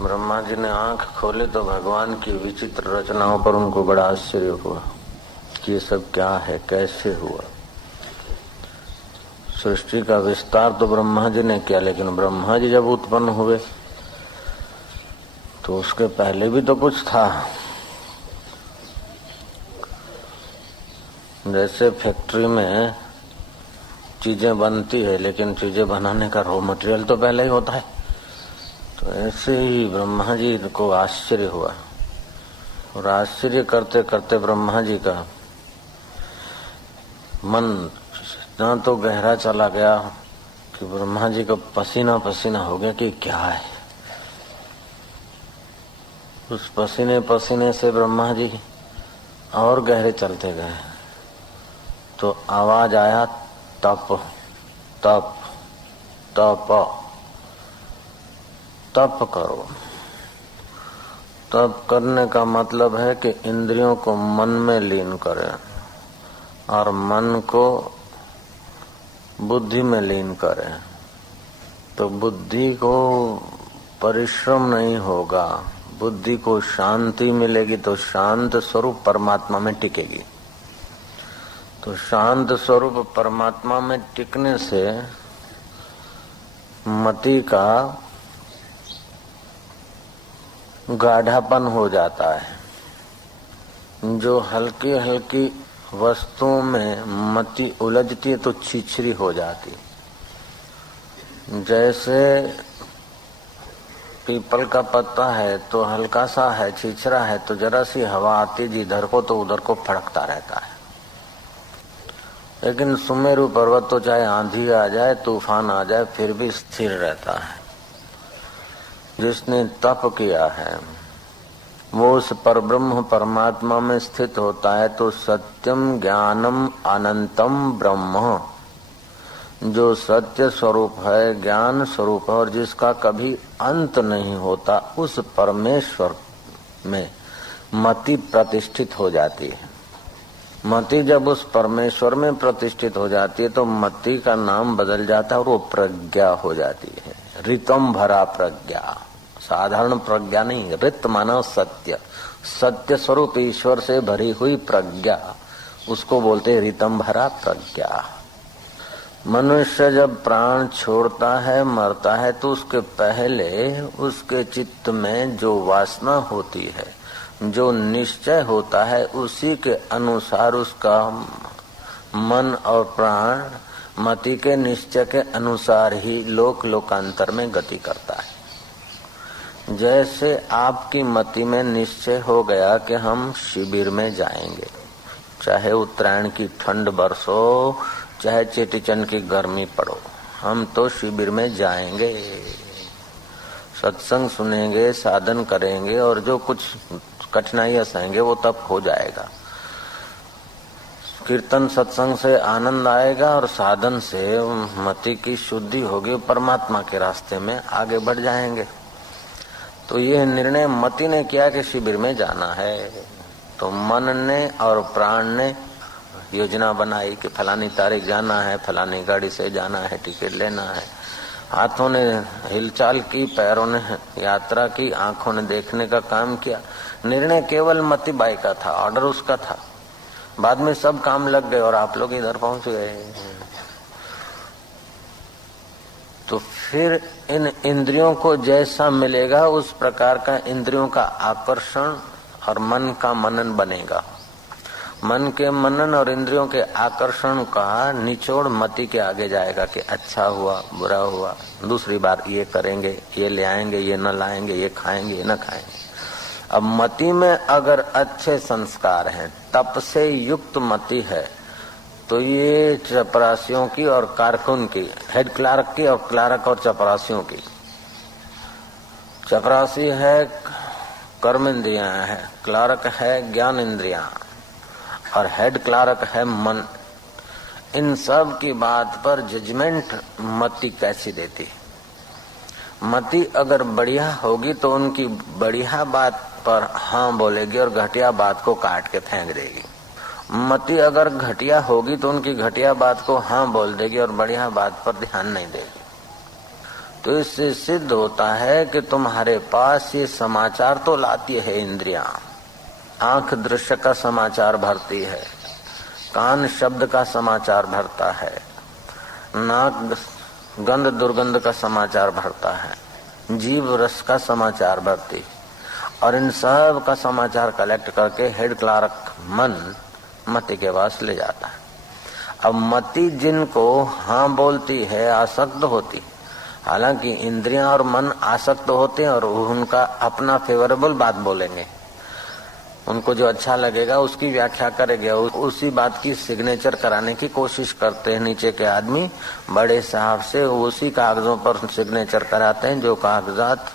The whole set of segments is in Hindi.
ब्रह्मा जी ने आंख खोले तो भगवान की विचित्र रचनाओं पर उनको बड़ा आश्चर्य हुआ कि ये सब क्या है, कैसे हुआ। सृष्टि का विस्तार तो ब्रह्मा जी ने किया, लेकिन ब्रह्मा जी जब उत्पन्न हुए तो उसके पहले भी तो कुछ था। जैसे फैक्ट्री में चीजें बनती है, लेकिन चीजें बनाने का रॉ मटेरियल तो पहले ही होता है। तो ऐसे ही ब्रह्मा जी को आश्चर्य हुआ और आश्चर्य करते करते ब्रह्मा जी का मन इतना तो गहरा चला गया कि ब्रह्मा जी का पसीना पसीना हो गया कि क्या है। उस पसीने पसीने से ब्रह्मा जी और गहरे चलते गए तो आवाज आया, तप तप तप तप करो। तप करने का मतलब है कि इंद्रियों को मन में लीन करें और मन को बुद्धि में लीन करें। तो बुद्धि को परिश्रम नहीं होगा, बुद्धि को शांति मिलेगी तो शांत स्वरूप परमात्मा में टिकेगी। तो शांत स्वरूप परमात्मा में टिकने से मति का गाढ़ापन हो जाता है। जो हल्की हल्की वस्तुओं में मति उलझती है तो छिछरी हो जाती। जैसे पीपल का पत्ता है तो हल्का सा है, छिछरा है, तो जरा सी हवा आती जिधर को तो उधर को फड़कता रहता है। लेकिन सुमेरु पर्वत तो चाहे आंधी आ जाए, तूफान आ जाए, फिर भी स्थिर रहता है। जिसने तप किया है वो उस परब्रह्म परमात्मा में स्थित होता है। तो सत्यम ज्ञानम अनंतम ब्रह्म, जो सत्य स्वरूप है, ज्ञान स्वरूप है और जिसका कभी अंत नहीं होता, उस परमेश्वर में मति प्रतिष्ठित हो जाती है। मति जब उस परमेश्वर में प्रतिष्ठित हो जाती है तो मति का नाम बदल जाता है और वो प्रज्ञा हो जाती है। ऋतम भरा प्रज्ञा, साधारण प्रज्ञा नहीं, ऋत माना सत्य, सत्य स्वरूप ईश्वर से भरी हुई प्रज्ञा, उसको बोलते हैं ऋतम भरा प्रज्ञा। मनुष्य जब प्राण छोड़ता है, मरता है, तो उसके पहले उसके चित्त में जो वासना होती है, जो निश्चय होता है, उसी के अनुसार उसका मन और प्राण मति के निश्चय के अनुसार ही लोक लोकांतर में गति करता है। जैसे आपकी मति में निश्चय हो गया कि हम शिविर में जाएंगे, चाहे उत्तरायण की ठंड बरसो, चाहे चेटीचंड की गर्मी पड़ो, हम तो शिविर में जाएंगे, सत्संग सुनेंगे, साधन करेंगे और जो कुछ कठिनाइयां सहेंगे वो तब हो जाएगा। कीर्तन सत्संग से आनंद आएगा और साधन से मति की शुद्धि होगी, परमात्मा के रास्ते में आगे बढ़ जाएंगे। तो ये निर्णय मति ने किया कि शिविर में जाना है, तो मन ने और प्राण ने योजना बनाई कि फलानी तारीख जाना है, फलानी गाड़ी से जाना है, टिकट लेना है। हाथों ने हिलचाल की, पैरों ने यात्रा की, आंखों ने देखने का काम किया। निर्णय केवल मति बाई का था, ऑर्डर उसका था। बाद में सब काम लग गए और आप लोग इधर पहुंच गए। तो फिर इन इंद्रियों को जैसा मिलेगा उस प्रकार का इंद्रियों का आकर्षण और मन का मनन बनेगा। मन के मनन और इंद्रियों के आकर्षण का निचोड़ मति के आगे जाएगा कि अच्छा हुआ, बुरा हुआ, दूसरी बार ये करेंगे, ये ले आएंगे, ये न लाएंगे, ये खाएंगे, ये न खाएंगे। अब मति में अगर अच्छे संस्कार हैं, तप से युक्त मति है, तो ये चपरासियों की और कारकुन की, हेड क्लार्क की और क्लार्क और चपरासियों की। चपरासी है कर्म इंद्रियां है, क्लार्क है ज्ञान इंद्रियां और हेड क्लार्क है मन। इन सब की बात पर जजमेंट मति कैसी देती है। मति अगर बढ़िया होगी तो उनकी बढ़िया बात पर हाँ बोलेगी और घटिया बात को काट के फेंक देगी। मति अगर घटिया होगी तो उनकी घटिया बात को हाँ बोल देगी और बढ़िया बात पर ध्यान नहीं देगी। तो इससे सिद्ध होता है कि तुम्हारे पास ये समाचार तो लाती है इंद्रियां। आंख दृश्य का समाचार भरती है, कान शब्द का समाचार भरता है, नाक गंध दुर्गंध का समाचार भरता है, जीव रस का समाचार भरती, और इन सब का समाचार कलेक्ट करके हेड क्लार्क मन मति के पास ले जाता है। अब मति जिनको हाँ बोलती है, आसक्त होती, हालांकि इंद्रियां और मन आसक्त होते हैं और उनका अपना फेवरेबल बात बोलेंगे, उनको जो अच्छा लगेगा उसकी व्याख्या करेंगे, उसी बात की सिग्नेचर कराने की कोशिश करते हैं। नीचे के आदमी बड़े साहब से उसी कागजों पर सिग्नेचर कराते हैं, जो कागजात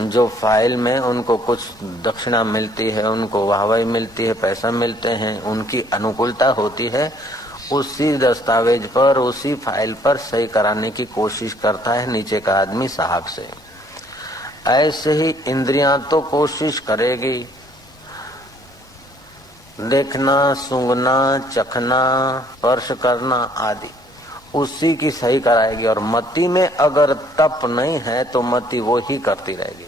जो फाइल में उनको कुछ दक्षिणा मिलती है, उनको वाहवाही मिलती है, पैसा मिलते हैं, उनकी अनुकूलता होती है, उसी दस्तावेज पर उसी फाइल पर सही कराने की कोशिश करता है नीचे का आदमी साहब से। ऐसे ही इंद्रियां तो कोशिश करेगी, देखना, सूंघना, चखना, स्पर्श करना आदि उसी की सही कराएगी। और मति में अगर तप नहीं है तो मति वो ही करती रहेगी,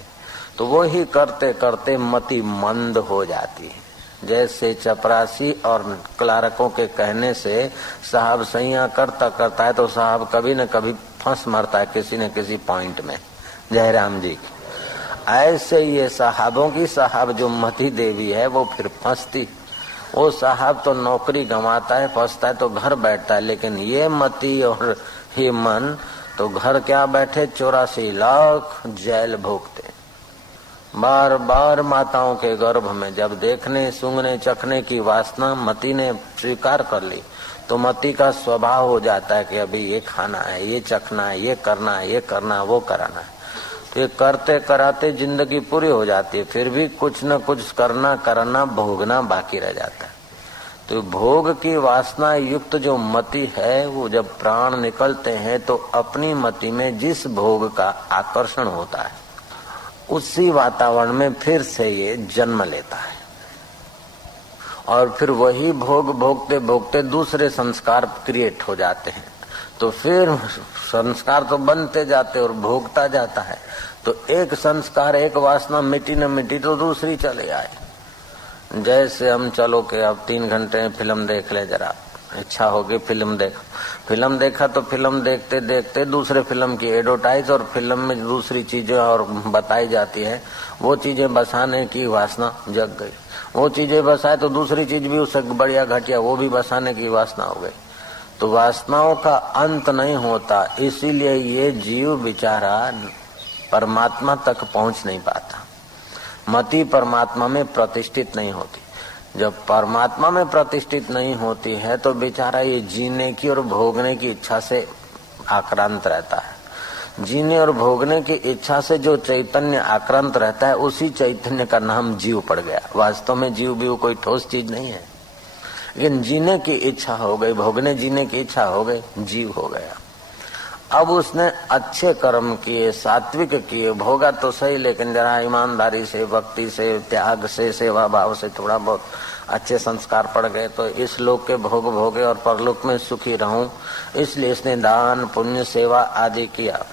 तो वो ही करते करते मति मंद हो जाती है। जैसे चपरासी और क्लारकों के कहने से साहब सैया करता करता है तो साहब कभी न कभी फंस मरता है किसी न किसी पॉइंट में। जयराम जी, ऐसे ये साहबों की साहब जो मति देवी है वो फिर फंसती। वो साहब तो नौकरी गंवाता है, फंसता है तो घर बैठता है, लेकिन ये मति और ये मन तो घर क्या बैठे 84 लाख जेल भोगते। बार बार माताओं के गर्भ में जब देखने, सूंघने, चखने की वासना मति ने स्वीकार कर ली तो मति का स्वभाव हो जाता है कि अभी ये खाना है, ये चखना है, ये करना है, ये करना है, वो कराना है। तो ये करते कराते जिंदगी पूरी हो जाती है, फिर भी कुछ न कुछ करना भोगना बाकी रह जाता है। तो भोग की वासना युक्त जो मति है वो जब प्राण निकलते हैं तो अपनी मति में जिस भोग का आकर्षण होता है उसी वातावरण में फिर से ये जन्म लेता है, और फिर वही भोग भोगते भोगते दूसरे संस्कार क्रिएट हो जाते हैं। तो फिर संस्कार तो बनते जाते और भोगता जाता है। तो एक संस्कार, एक वासना मिटी न मिटी तो दूसरी चले आए। जैसे हम चलो कि अब 3 घंटे फिल्म देख ले, जरा इच्छा होगी फिल्म देखा तो फिल्म देखते देखते दूसरे फिल्म की एडवर्टाइज और फिल्म में दूसरी चीजें और बताई जाती है, वो चीजें बसाने की वासना जग गई। वो चीजें बसाए तो दूसरी चीज भी उससे बढ़िया घटिया वो भी बसाने की वासना हो गई। तो वासनाओं का अंत नहीं होता, इसीलिए ये जीव बेचारा परमात्मा तक पहुंच नहीं पाता। मति परमात्मा में प्रतिष्ठित नहीं होती। जब परमात्मा में प्रतिष्ठित नहीं होती है तो बेचारा ये जीने की और भोगने की इच्छा से आक्रांत रहता है। जीने और भोगने की इच्छा से जो चैतन्य आक्रांत रहता है उसी चैतन्य का नाम जीव पड़ गया। वास्तव में जीव भी कोई ठोस चीज नहीं है, लेकिन जीने की इच्छा हो गई, भोगने जीने की इच्छा हो गई, जीव हो गया। अब उसने अच्छे कर्म किए, सात्विक किए, भोगा तो सही, लेकिन जरा ईमानदारी से, भक्ति से, त्याग से, सेवा भाव से थोड़ा बहुत अच्छे संस्कार पड़ गए तो इस लोक के भोग भोगे और परलोक में सुखी रहूं, इसलिए इसने दान पुण्य सेवा आदि किया।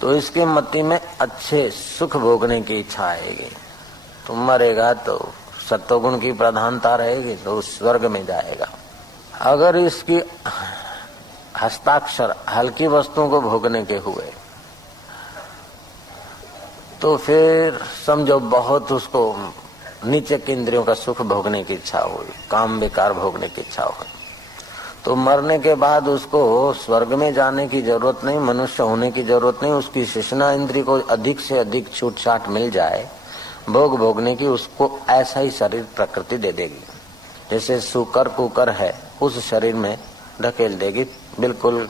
तो इसके मति में अच्छे सुख भोगने की इच्छा आएगी। तो मरेगा तो सत्वगुण की प्रधानता रहेगी तो स्वर्ग में जाएगा। अगर इसकी हस्ताक्षर हल्की वस्तुओं को भोगने के हुए तो फिर समझो बहुत उसको नीचे के इंद्रियों का सुख भोगने की इच्छा हुई, काम बेकार भोगने की इच्छा हुई, तो मरने के बाद उसको स्वर्ग में जाने की जरूरत नहीं, मनुष्य होने की जरूरत नहीं। उसकी शेषना इंद्रिय को अधिक से अधिक छूट छाट मिल जाए भोग भोगने की, उसको ऐसा ही शरीर प्रकृति दे देगी। जैसे सुकर कुकर है उस शरीर में ढकेल देगी। बिल्कुल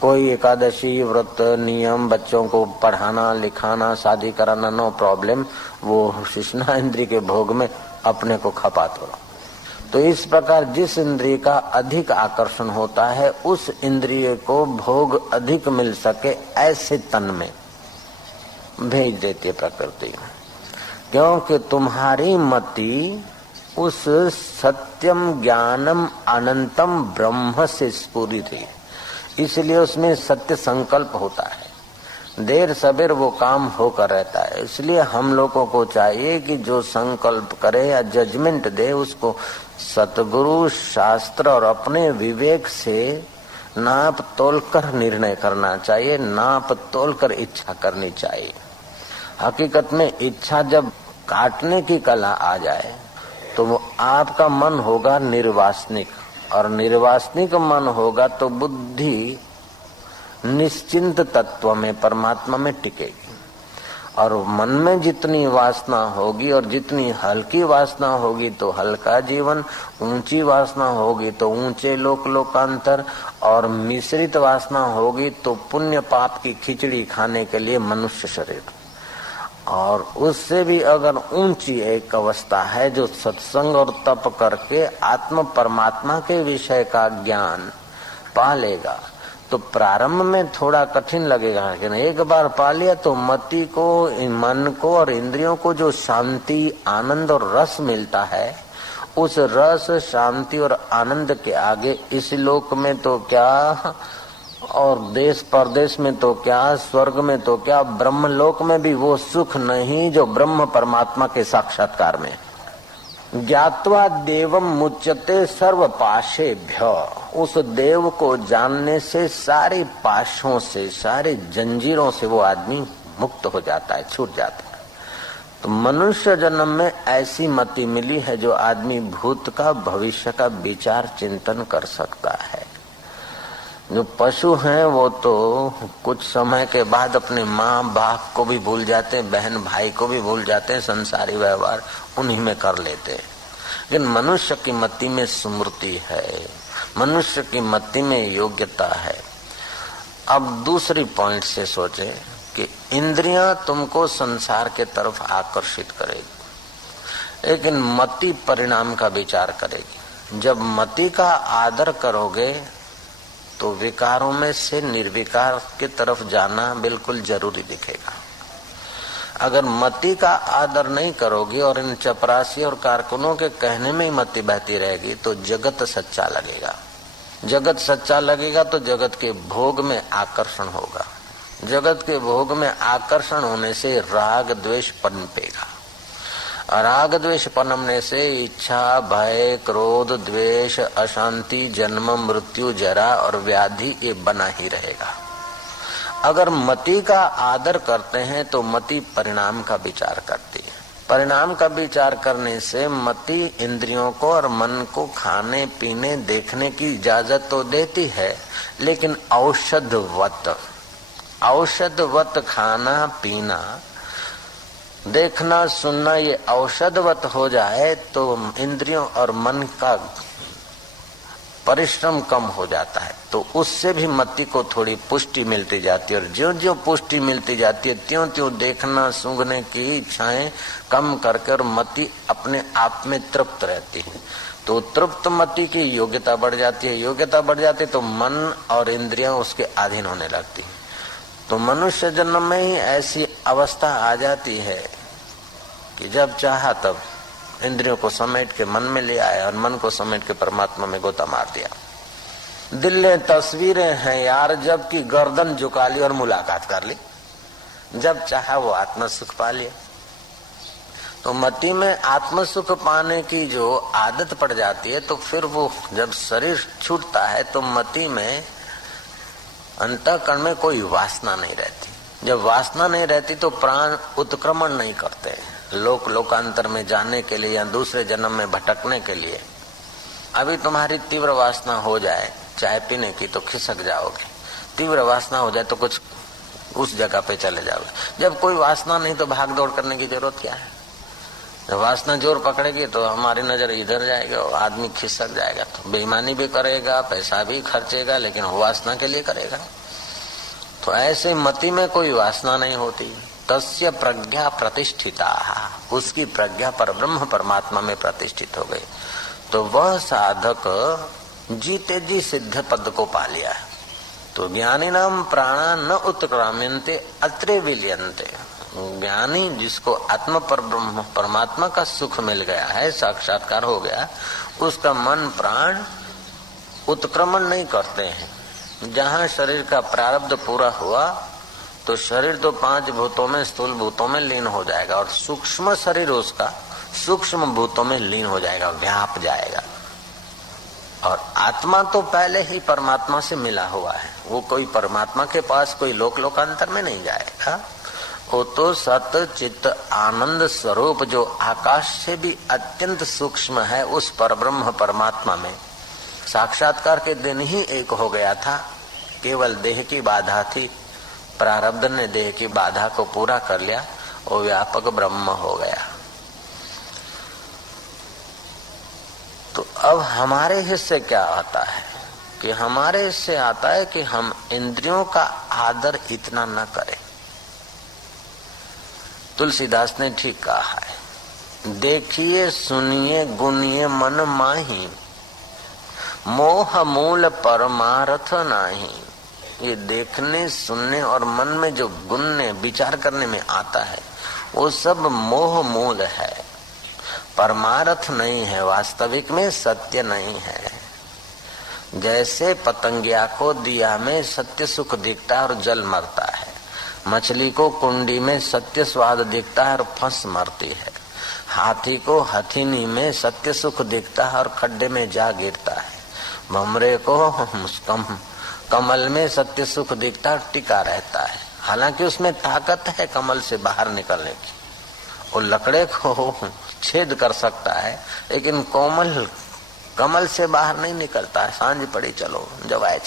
कोई एकादशी व्रत नियम, बच्चों को पढ़ाना लिखाना शादी कराना नो प्रॉब्लम, वो शेषना इंद्रिय के भोग में अपने को खपा तोड़ो। तो इस प्रकार जिस इंद्रिय का अधिक आकर्षण होता है उस इंद्रिय को भोग अधिक मिल सके ऐसे तन में भेज देती है प्रकृति, क्योंकि तुम्हारी मति उस सत्यम ज्ञानम अनंतम ब्रह्म से स्फुरित है, इसलिए उसमें सत्य संकल्प होता है। देर सबेर वो काम होकर रहता है। इसलिए हम लोगों को चाहिए कि जो संकल्प करे या जजमेंट दे उसको सतगुरु, शास्त्र और अपने विवेक से नाप तोल कर निर्णय करना चाहिए, नाप तोल कर इच्छा करनी चाहिए। हकीकत में इच्छा जब काटने की कला आ जाए तो वो आपका मन होगा निर्वासनिक, और निर्वासनिक मन होगा तो बुद्धि निश्चिंत तत्व में, परमात्मा में टिकेगी। और मन में जितनी वासना होगी और जितनी हल्की वासना होगी तो हल्का जीवन, ऊंची वासना होगी तो ऊंचे लोकांतर, और मिश्रित वासना होगी तो पुण्य पाप की खिचड़ी खाने के लिए मनुष्य शरीर। और उससे भी अगर ऊंची एक अवस्था है जो सत्संग और तप करके आत्म परमात्मा के विषय का ज्ञान पा लेगा, तो प्रारंभ में थोड़ा कठिन लगेगा, लेकिन एक बार पा लिया तो मति को, मन को और इंद्रियों को जो शांति, आनंद और रस मिलता है, उस रस, शांति और आनंद के आगे इस लोक में तो क्या और देश परदेश में तो क्या, स्वर्ग में तो क्या, ब्रह्मलोक में भी वो सुख नहीं जो ब्रह्म परमात्मा के साक्षात्कार में। ज्ञात्वा देवम मुच्यते सर्व पाशेभ्य, उस देव को जानने से सारे पाशों से, सारे जंजीरों से वो आदमी मुक्त हो जाता है, छूट जाता है। तो मनुष्य जन्म में ऐसी मति मिली है जो आदमी भूत का, भविष्य का विचार चिंतन कर सकता है। जो पशु हैं वो तो कुछ समय के बाद अपने माँ बाप को भी भूल जाते हैं, बहन भाई को भी भूल जाते हैं, संसारी व्यवहार उन्हीं में कर लेते हैं। लेकिन मनुष्य की मति में स्मृति है, मनुष्य की मति में योग्यता है। अब दूसरी पॉइंट से सोचे कि इंद्रियां तुमको संसार के तरफ आकर्षित करेगी, लेकिन मति परिणाम का विचार करेगी। जब मति का आदर करोगे तो विकारों में से निर्विकार की तरफ जाना बिल्कुल जरूरी दिखेगा। अगर मति का आदर नहीं करोगी और इन चपरासी और कारकुनों के कहने में ही मति बहती रहेगी तो जगत सच्चा लगेगा। जगत सच्चा लगेगा तो जगत के भोग में आकर्षण होगा। जगत के भोग में आकर्षण होने से राग द्वेष पनपेगा। राग द्वेष पनपने से इच्छा, भय, क्रोध, द्वेष, अशांति, जन्म, मृत्यु, जरा और व्याधि ये बना ही रहेगा। अगर मति का आदर करते हैं तो मति परिणाम का विचार करती है। परिणाम का विचार करने से मति इंद्रियों को और मन को खाने पीने देखने की इजाजत तो देती है, लेकिन औषधवत खाना पीना, देखना सुनना ये औषधवत हो जाए तो इंद्रियों और मन का परिश्रम कम हो जाता है, तो उससे भी मति को थोड़ी पुष्टि मिलती जाती है। और ज्यों ज्यों पुष्टि मिलती जाती है त्यों त्यों देखना सूंघने की इच्छाएं कम करके और मति अपने आप में तृप्त रहती है। तो तृप्त मति की योग्यता बढ़ जाती है, योग्यता बढ़ जाती है तो मन और इंद्रियां उसके अधीन होने लगती है। तो मनुष्य जन्म में ही ऐसी अवस्था आ जाती है कि जब चाहा तब इंद्रियों को समेट के मन में ले आया और मन को समेट के परमात्मा में गोता मार दिया। दिल तस्वीरें हैं यार, जब की गर्दन झुका ली और मुलाकात कर ली, जब चाहा वो आत्म सुख पा लिया। तो मति में आत्म सुख पाने की जो आदत पड़ जाती है तो फिर वो जब शरीर छूटता है तो मति में, अंतःकरण में कोई वासना नहीं रहती। जब वासना नहीं रहती तो प्राण उत्क्रमण नहीं करते लोकांतर में जाने के लिए या दूसरे जन्म में भटकने के लिए। अभी तुम्हारी तीव्र वासना हो जाए चाय पीने की तो खिसक जाओगे, तीव्र वासना हो जाए तो कुछ उस जगह पे चले जाओगे। जब कोई वासना नहीं तो भाग दौड़ करने की जरूरत क्या है। जब वासना जोर पकड़ेगी तो हमारी नजर इधर जाएगी और आदमी खिसक जाएगा, तो बेईमानी भी करेगा, पैसा भी खर्चेगा, लेकिन वासना के लिए करेगा। तो ऐसे मति में कोई वासना नहीं होती। तस्य प्रज्ञा प्रतिष्ठिता, उसकी प्रज्ञा पर ब्रह्म परमात्मा में प्रतिष्ठित हो गई। तो वह साधक जीते जी सिद्ध पद को पा लिया है। तो ज्ञानी नाम प्राणा न उत्क्राम्यन्ते अत्रे विलियन्ते। ज्ञानी जिसको आत्म पर ब्रह्म परमात्मा का सुख मिल गया है, साक्षात्कार हो गया, उसका मन प्राण उत्क्रमण नहीं करते हैं। जहाँ शरीर का प्रारब्ध पूरा हुआ तो शरीर तो 5 भूतों में, स्थूल भूतों में लीन हो जाएगा और सूक्ष्म शरीर उसका सूक्ष्म भूतों में लीन हो जाएगा, व्याप जाएगा। और आत्मा तो पहले ही परमात्मा से मिला हुआ है, वो कोई परमात्मा के पास कोई लोकांतर में नहीं जाएगा। वो तो सत चित्त आनंद स्वरूप जो आकाश से भी अत्यंत सूक्ष्म है, उस परब्रह्म परमात्मा में साक्षात्कार के दिन ही एक हो गया था। केवल देह की बाधा थी, प्रारब्ध ने देह की बाधा को पूरा कर लिया, वो व्यापक ब्रह्म हो गया। तो अब हमारे हिस्से क्या आता है कि हमारे हिस्से आता है कि हम इंद्रियों का आदर इतना न करें। तुलसीदास ने ठीक कहा है, देखिए सुनिए गुनिए मन माही, मोह मूल परमार्थ नाही। ये देखने सुनने और मन में जो गुनने विचार करने में आता है वो सब मोह मूल है, परमार्थ नहीं है, वास्तविक में सत्य नहीं है। जैसे पतंगिया को दिया में सत्य सुख दिखता है और जल मरता है, मछली को कुंडी में सत्य स्वाद दिखता है और फंस मरती है, हाथी को हथीनी में सत्य सुख दिखता है और खड्डे में जा गिरता है, भमरे को कमल में सत्य सुख दिखता है और टिका रहता है। हालांकि उसमें ताकत है कमल से बाहर निकलने की, वो लकड़े को छेद कर सकता है, लेकिन कमल से बाहर नहीं निकलता है। सांझ पड़ी चलो जवाय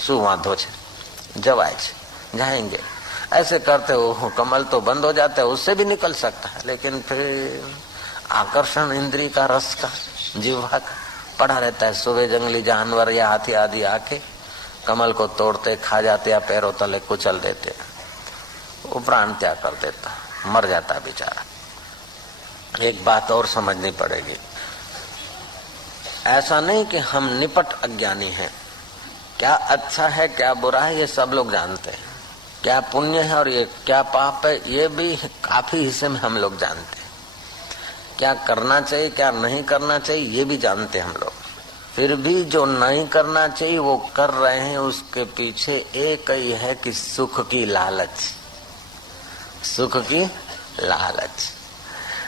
शू वांधो छे जवाय जाएंगे, ऐसे करते हो कमल तो बंद हो जाता है, उससे भी निकल सकता है, लेकिन फिर आकर्षण इंद्री का रस का जीवा का पड़ा रहता है। सुबह जंगली जानवर या हाथी आदि आके कमल को तोड़ते खा जाते या पैरों तले कुचल देते, वो प्राण त्याग कर देता, मर जाता बेचारा। एक बात और समझनी पड़ेगी, ऐसा नहीं कि हम निपट अज्ञानी हैं, क्या अच्छा है क्या बुरा है ये सब लोग जानते हैं, क्या पुण्य है और ये क्या पाप है ये भी काफी हिस्से में हम लोग जानते हैं, क्या करना चाहिए क्या नहीं करना चाहिए ये भी जानते हैं हम लोग। फिर भी जो नहीं करना चाहिए वो कर रहे हैं, उसके पीछे एक ही है कि सुख की लालच, सुख की लालच।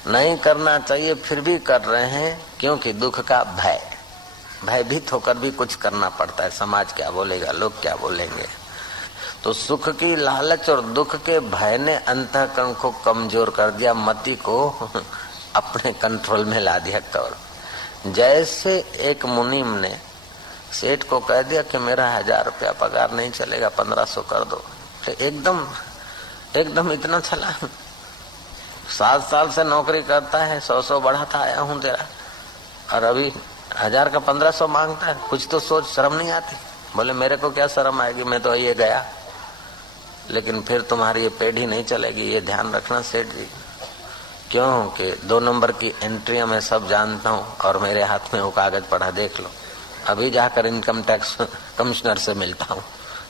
नहीं करना चाहिए फिर भी कर रहे हैं, क्योंकि दुख का भय, भयभीत होकर भी कुछ करना पड़ता है, समाज क्या बोलेगा, लोग क्या बोलेंगे। तो सुख की लालच और दुख के भय ने अंतःकरण को कमजोर कर दिया, मति को अपने कंट्रोल में ला दिया कवर। जैसे एक मुनीम ने सेठ को कह दिया कि मेरा 1000 रुपया पगार नहीं चलेगा, 1500 कर दो, तो एकदम इतना चला। 7 साल से नौकरी करता है, 100 बढ़ाता आया हूँ तेरा, और अभी 1000 का 1500 मांगता है। कुछ तो सोच, शर्म नहीं आती? बोले मेरे को क्या शर्म आएगी, मैं तो ये गया, लेकिन फिर तुम्हारी ये पेढ़ी नहीं चलेगी, ये ध्यान रखना सेठ जी। क्यों कि 2 नंबर की एंट्रियां मैं सब जानता हूँ और मेरे हाथ में वो कागज पड़ा, देख लो। अभी जाकर इनकम टैक्स कमिश्नर से मिलता हूँ,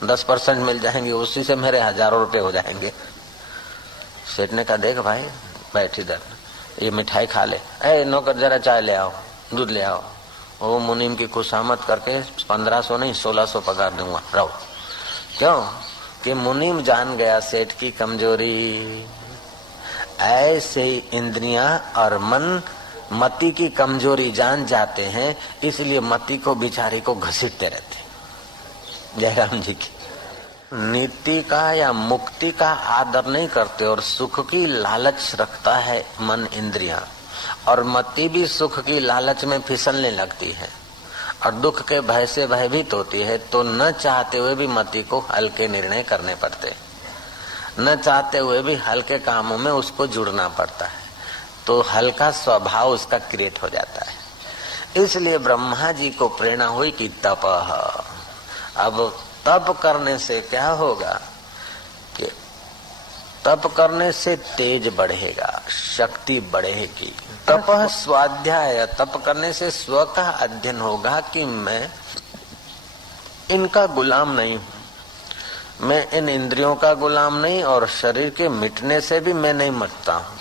10% मिल जाएंगे, उसी से मेरे हजारों रुपए हो जाएंगे। सेठ ने कहा देख भाई बैठ इधर, ये मिठाई खा ले, ए नौकर जरा चाय ले आओ, दूध ले आओ। वो मुनीम की खुशामद करके 1500 नहीं 1600 पगार दूंगा, रहो। क्यों कि मुनीम जान गया सेठ की कमजोरी। ऐसे ही इंद्रियां और मन मति की कमजोरी जान जाते हैं, इसलिए मति को बिचारी को घसीटते रहते। जयराम जी की नीति का या मुक्ति का आदर नहीं करते और सुख की लालच रखता है मन इंद्रियां, और मति भी सुख की लालच में फिसलने लगती है और दुख के भय से भयभीत होती है। तो न चाहते हुए भी मति को हल्के निर्णय करने पड़ते, न चाहते हुए भी हल्के कामों में उसको जुड़ना पड़ता है, तो हल्का स्वभाव उसका क्रिएट हो जाता है। इसलिए ब्रह्मा जी को प्रेरणा हुई कि तपः। अब तप करने से क्या होगा कि तप करने से तेज बढ़ेगा, शक्ति बढ़ेगी। तपः स्वाध्याय, तप करने से स्व का अध्ययन होगा कि मैं इनका गुलाम नहीं हूं, मैं इन इंद्रियों का गुलाम नहीं, और शरीर के मिटने से भी मैं नहीं मरता हूँ,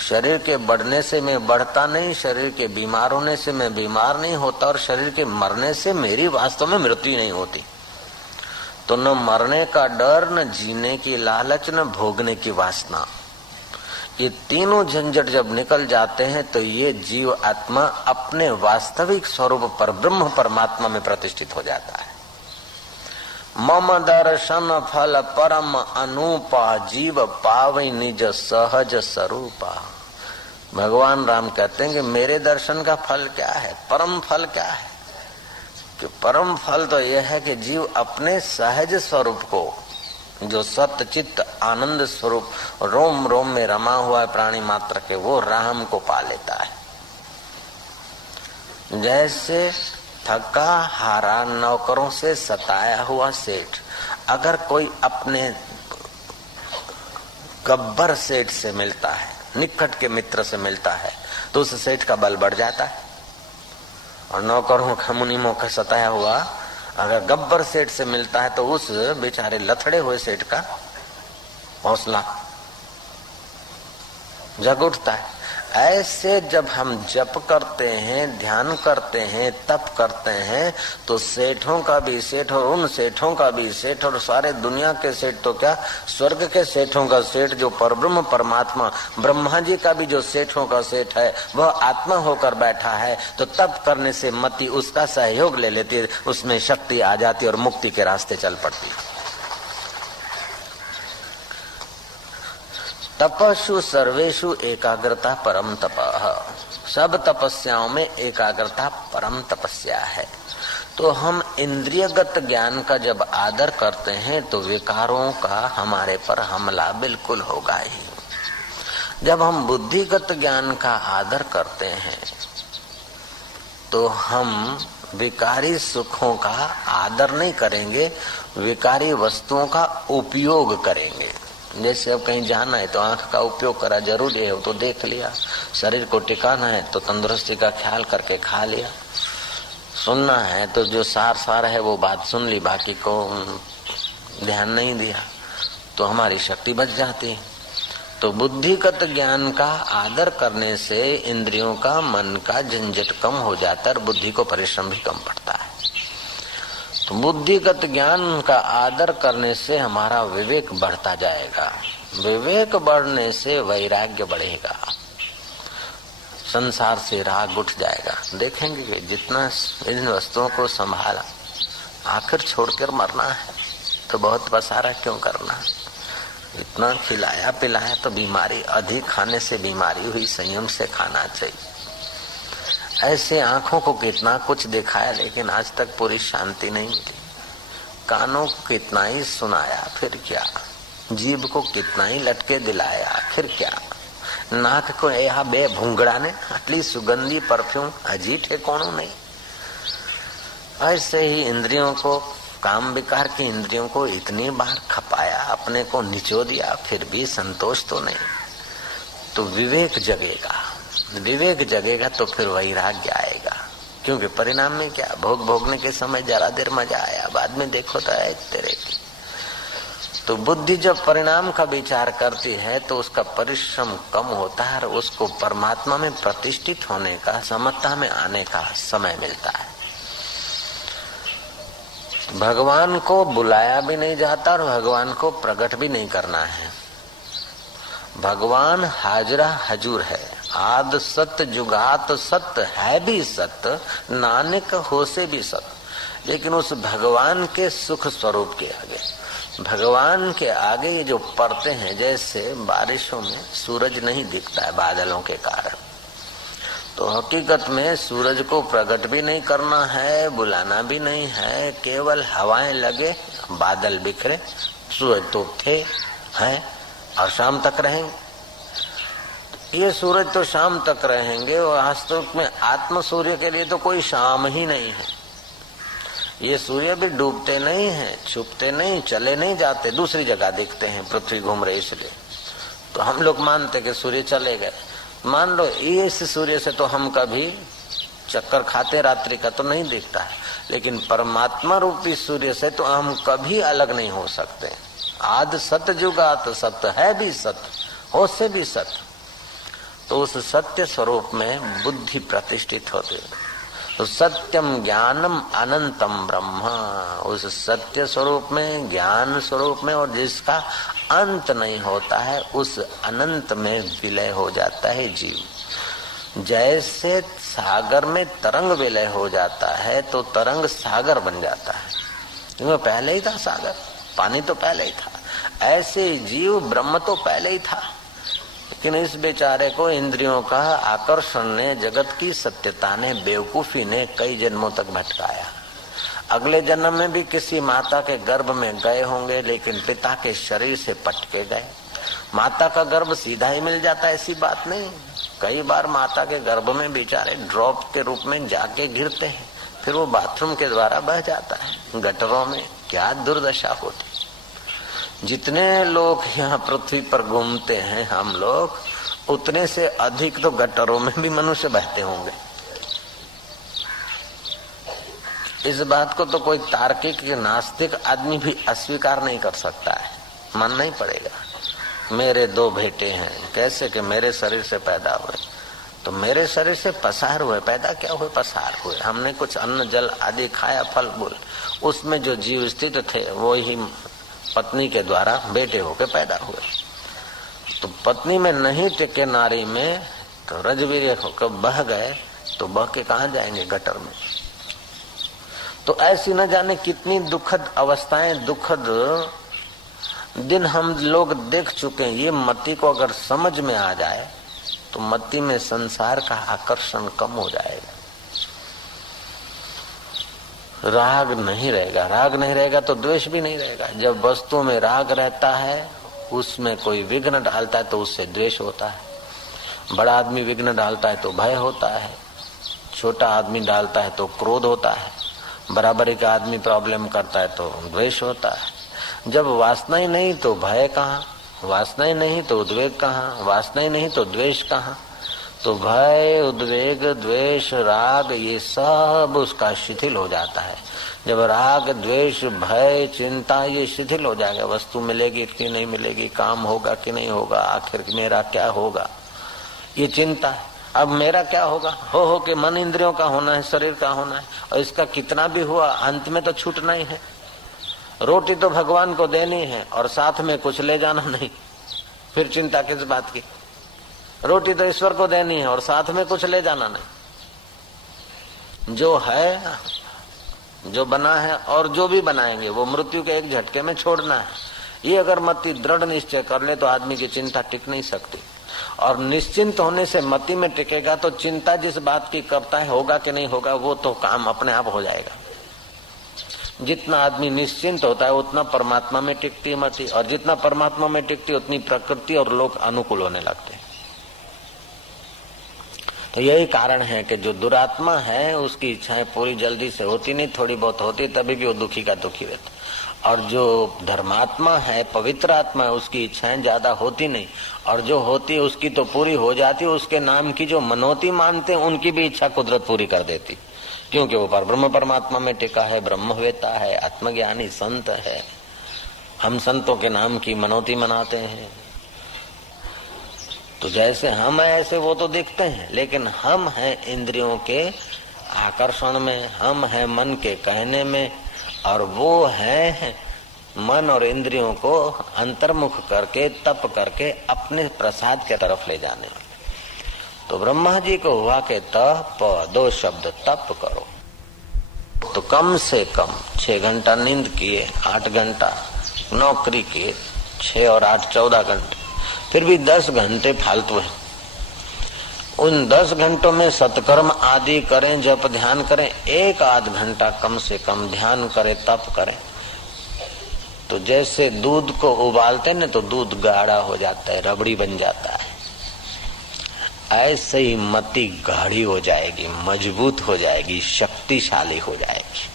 शरीर के बढ़ने से मैं बढ़ता नहीं, शरीर के बीमार होने से मैं बीमार नहीं होता, और शरीर के मरने से मेरी वास्तव में मृत्यु नहीं होती। तो न मरने का डर, न जीने की लालच, न भोगने की वासना। ये तीनों झंझट जब निकल जाते हैं तो ये जीव आत्मा अपने वास्तविक स्वरूप पर ब्रह्म परमात्मा में प्रतिष्ठित हो जाता है। मम दर्शन फल परम अनुपा, जीव पावै निज सहज स्वरूपा। भगवान राम कहते हैं कि मेरे दर्शन का फल क्या है, परम फल क्या है? कि परम फल तो यह है कि जीव अपने सहज स्वरूप को, जो सत्य चित्त आनंद स्वरूप रोम रोम में रमा हुआ है प्राणी मात्र के, वो राम को पा लेता है। जैसे थका हारा नौकरों से सताया हुआ सेठ अगर कोई अपने गब्बर सेठ से मिलता है, निकट के मित्र से मिलता है, तो उस सेठ का बल बढ़ जाता है। और नौकरों का मुनीमों का सताया हुआ अगर गब्बर सेठ से मिलता है तो उस बेचारे लथड़े हुए सेठ का हौसला जग उठता है। ऐसे जब हम जप करते हैं, ध्यान करते हैं, तप करते हैं, तो सेठों का भी सेठ और उन सेठों का भी सेठ और सारे दुनिया के सेठ तो क्या, स्वर्ग के सेठों का सेठ जो परब्रह्म परमात्मा ब्रह्मा जी का भी जो सेठों का सेठ है वह आत्मा होकर बैठा है। तो तप करने से मति उसका सहयोग ले लेती है, उसमें शक्ति आ जाती और मुक्ति के रास्ते चल पड़ती है। तपस्ु सर्वेषु एकाग्रता परम तपः। सब तपस्याओं में एकाग्रता परम तपस्या है। तो हम इंद्रियगत ज्ञान का जब आदर करते हैं तो विकारों का हमारे पर हमला बिल्कुल होगा ही। जब हम बुद्धिगत ज्ञान का आदर करते हैं तो हम विकारी सुखों का आदर नहीं करेंगे, विकारी वस्तुओं का उपयोग करेंगे। जैसे अब कहीं जाना है तो आंख का उपयोग करा, जरूरी है वो तो देख लिया। शरीर को टिकाना है तो तंदुरुस्ती का ख्याल करके खा लिया। सुनना है तो जो सार है वो बात सुन ली, बाकी को ध्यान नहीं दिया तो हमारी शक्ति बच जाती है। तो बुद्धिगत ज्ञान का आदर करने से इंद्रियों का, मन का झंझट कम हो जाता है और बुद्धि को परिश्रम भी कम पड़ता है। तो बुद्धिगत ज्ञान का आदर करने से हमारा विवेक बढ़ता जाएगा, विवेक बढ़ने से वैराग्य बढ़ेगा, संसार से राग उठ जाएगा। देखेंगे कि जितना इन वस्तुओं को संभाला, आखिर छोड़कर मरना है तो बहुत पसारा क्यों करना। इतना खिलाया पिलाया तो बीमारी, अधिक खाने से बीमारी हुई, संयम से खाना चाहिए। ऐसे आंखों को कितना कुछ दिखाया लेकिन आज तक पूरी शांति नहीं मिली। कानों को कितना ही सुनाया फिर क्या, जीभ को कितना ही लटके दिलाया फिर क्या, नाक को यह बे भूंगड़ा ने आटली सुगंधी परफ्यूम हजी ठेकोणो नहीं। ऐसे ही इंद्रियों को, काम विकार की इंद्रियों को इतनी बार खपाया, अपने को निचो दिया, फिर भी संतोष तो नहीं। तो विवेक जगेगा, विवेक जगेगा तो फिर वैराग्य आएगा। क्योंकि परिणाम में क्या, भोग भोगने के समय जरा देर मजा आया, बाद में देखो तो है तेरे की। तो बुद्धि जब परिणाम का विचार करती है तो उसका परिश्रम कम होता है और उसको परमात्मा में प्रतिष्ठित होने का, समता में आने का समय मिलता है। भगवान को बुलाया भी नहीं जाता और भगवान को प्रकट भी नहीं करना है। भगवान हाजरा हजूर है, आद सत्य जुगात सत्य है भी सत्य, नानक हो से भी सत्य। लेकिन उस भगवान के सुख स्वरूप के आगे, भगवान के आगे ये जो पड़ते हैं, जैसे बारिशों में सूरज नहीं दिखता है बादलों के कारण, तो हकीकत में सूरज को प्रकट भी नहीं करना है, बुलाना भी नहीं है, केवल हवाएं लगे, बादल बिखरे, सूरज तो थे हैं और शाम तक रहेंगे। ये सूरज तो शाम तक रहेंगे और वास्तव में आत्म सूर्य के लिए तो कोई शाम ही नहीं है। ये सूर्य भी डूबते नहीं हैं, छुपते नहीं, चले नहीं जाते, दूसरी जगह दिखते हैं, पृथ्वी घूम रही इसलिए। तो हम लोग मानते कि सूर्य चले गए। मान लो इस सूर्य से तो हम कभी चक्कर खाते रात्रि का तो नहीं दिखता है, लेकिन परमात्मा रूपी सूर्य से तो हम कभी अलग नहीं हो सकते। आद सत्य जुगात सत्य है भी सत्य, हो से भी सत्य। तो उस सत्य स्वरूप में बुद्धि प्रतिष्ठित होती है। तो सत्यम ज्ञानम अनंतम ब्रह्म, उस सत्य स्वरूप में, ज्ञान स्वरूप में, और जिसका अंत नहीं होता है, उस अनंत में विलय हो जाता है जीव। जैसे सागर में तरंग विलय हो जाता है तो तरंग सागर बन जाता है, क्योंकि पहले ही था सागर, पानी तो पहले ही था। ऐसे जीव ब्रह्म तो पहले ही था, लेकिन इस बेचारे को इंद्रियों का आकर्षण ने, जगत की सत्यता ने, बेवकूफी ने कई जन्मों तक भटकाया। अगले जन्म में भी किसी माता के गर्भ में गए होंगे, लेकिन पिता के शरीर से पटके गए। माता का गर्भ सीधा ही मिल जाता, ऐसी बात नहीं। कई बार माता के गर्भ में बेचारे ड्रॉप के रूप में जाके गिरते हैं, फिर वो बाथरूम के द्वारा बह जाता है गटरों में। क्या दुर्दशा होती। जितने लोग यहाँ पृथ्वी पर घूमते हैं हम लोग, उतने से अधिक तो गटरों में भी मनुष्य बहते होंगे। इस बात को तो कोई तार्किक नास्तिक आदमी भी अस्वीकार नहीं कर सकता है, मानना ही पड़ेगा। मेरे 2 बेटे हैं, कैसे कि मेरे शरीर से पैदा हुए, तो मेरे शरीर से पसार हुए, पैदा क्या हुए, पसार हुए। हमने कुछ अन्न जल आदि खाया, फल फूल, उसमें जो जीव स्थित थे वो ही पत्नी के द्वारा बेटे होके पैदा हुए। तो पत्नी में नहीं टिके नारी में, तो रजवीर्य होकर बह गए, तो बह के कहाँ जाएंगे, गटर में। तो ऐसी न जाने कितनी दुखद अवस्थाएं, दुखद दिन हम लोग देख चुके हैं। ये मति को अगर समझ में आ जाए तो मति में संसार का आकर्षण कम हो जाएगा, राग नहीं रहेगा। राग नहीं रहेगा तो द्वेष भी नहीं रहेगा। जब वस्तु में राग रहता है, उसमें कोई विघ्न डालता है तो उससे द्वेष होता है। बड़ा आदमी विघ्न डालता है तो भय होता है, छोटा आदमी डालता है तो क्रोध होता है, बराबरी का आदमी प्रॉब्लम करता है तो द्वेष होता है। जब वासना ही नहीं तो भय कहाँ, वासना ही नहीं तो उद्वेग कहाँ, वासना ही नहीं तो द्वेष कहाँ। तो भय, उद्वेग, द्वेष, राग, ये सब उसका शिथिल हो जाता है। जब राग, द्वेष, भय, चिंता ये शिथिल हो जाएगा, वस्तु मिलेगी कि नहीं मिलेगी, काम होगा कि नहीं होगा, आखिर मेरा क्या होगा, ये चिंता है। अब मेरा क्या होगा, हो के मन इंद्रियों का होना है, शरीर का होना है, और इसका कितना भी हुआ अंत में तो छूटना ही है। रोटी तो भगवान को देनी है और साथ में कुछ ले जाना नहीं, फिर चिंता किस बात की। रोटी तो ईश्वर को देनी है और साथ में कुछ ले जाना नहीं। जो है, जो बना है और जो भी बनाएंगे वो मृत्यु के एक झटके में छोड़ना है। ये अगर मति दृढ़ निश्चय कर ले तो आदमी की चिंता टिक नहीं सकती। और निश्चिंत होने से मति में टिकेगा तो चिंता जिस बात की करता है, होगा कि नहीं होगा, वो तो काम अपने आप हो जाएगा। जितना आदमी निश्चिंत होता है उतना परमात्मा में टिकती है मति, और जितना परमात्मा में टिकती है उतनी प्रकृति और लोग अनुकूल होने लगते हैं। तो यही कारण है कि जो दुरात्मा है उसकी इच्छाएं पूरी जल्दी से होती नहीं, थोड़ी बहुत होती तभी भी वो दुखी का दुखी रहता। और जो धर्मात्मा है, पवित्र आत्मा है, उसकी इच्छाएं ज्यादा होती नहीं, और जो होती है उसकी तो पूरी हो जाती है। उसके नाम की जो मनोती मानते हैं उनकी भी इच्छा कुदरत पूरी कर देती, क्योंकि वो परब्रह्म परमात्मा में टिका है, ब्रह्मवेता है, आत्मज्ञानी संत है। हम संतों के नाम की मनोती मनाते हैं। तो जैसे हम हैं ऐसे वो तो दिखते हैं, लेकिन हम हैं इंद्रियों के आकर्षण में, हम हैं मन के कहने में, और वो है मन और इंद्रियों को अंतर्मुख करके, तप करके अपने प्रसाद की तरफ ले जाने वाले। तो ब्रह्मा जी को हुआ के तप, 2 शब्द तप करो। तो कम से कम 6 घंटा नींद किए, 8 घंटा नौकरी किए, 6 और 8 14 घंटे, फिर भी 10 घंटे फालतू है। उन 10 घंटों में सत्कर्म आदि करें, जप ध्यान करें, 1-8 घंटा कम से कम ध्यान करें, तप करें। तो जैसे दूध को उबालते हैं ना तो दूध गाढ़ा हो जाता है, रबड़ी बन जाता है, ऐसे ही मति गाढ़ी हो जाएगी, मजबूत हो जाएगी, शक्तिशाली हो जाएगी।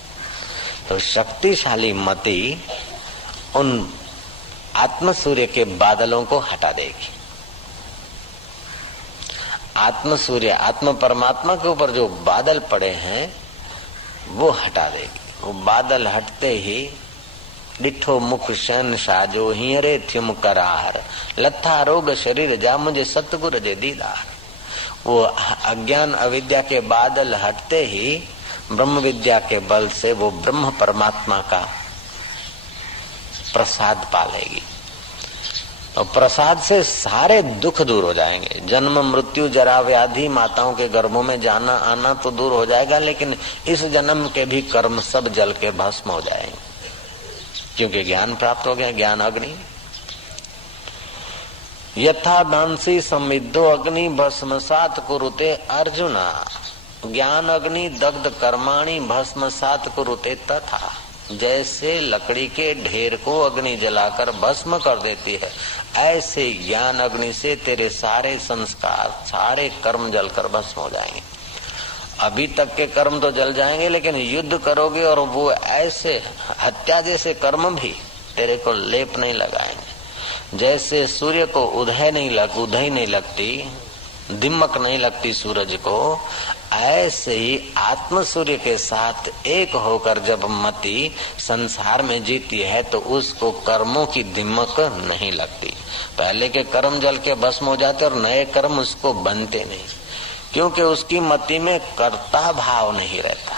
तो शक्तिशाली मति उन आत्म सूर्य के बादलों को हटा देगी। आत्म सूर्य, आत्म परमात्मा के ऊपर जो बादल पड़े हैं वो हटा देगी। वो बादल हटते ही डिठो मुख शैन साजो हियरे थ्युम करार, लथा रोग शरीर जा मुझे सतगुर जे दीदार। वो अज्ञान अविद्या के बादल हटते ही ब्रह्म विद्या के बल से वो ब्रह्म परमात्मा का प्रसाद पालेगी। और प्रसाद से सारे दुख दूर हो जाएंगे। जन्म मृत्यु जरा व्याधि माताओं के गर्भों में जाना आना तो दूर हो जाएगा, लेकिन इस जन्म के भी कर्म सब जल के भस्म हो जाएंगे, क्योंकि ज्ञान प्राप्त हो गया। ज्ञान अग्नि यथा दांसी समिद्धो अग्नि भस्मसात कुरुते अर्जुना, ज्ञान अग्नि दग्ध कर्माणि भस्मसात कुरुते तथा। जैसे लकड़ी के ढेर को अग्नि जलाकर भस्म कर देती है, ऐसे ज्ञान अग्नि से तेरे सारे संस्कार सारे कर्म जलकर भस्म हो जाएंगे। अभी तक के कर्म तो जल जाएंगे, लेकिन युद्ध करोगे और वो ऐसे हत्या जैसे कर्म भी तेरे को लेप नहीं लगाएंगे। जैसे सूर्य को उदय नहीं लगती, दिमक नहीं लगती सूरज को, ऐसे ही आत्म सूर्य के साथ एक होकर जब मति संसार में जीती है तो उसको कर्मों की दिमक नहीं लगती। पहले के कर्म जल के भस्म हो जाते और नए कर्म उसको बनते नहीं, क्योंकि उसकी मति में कर्ता भाव नहीं रहता।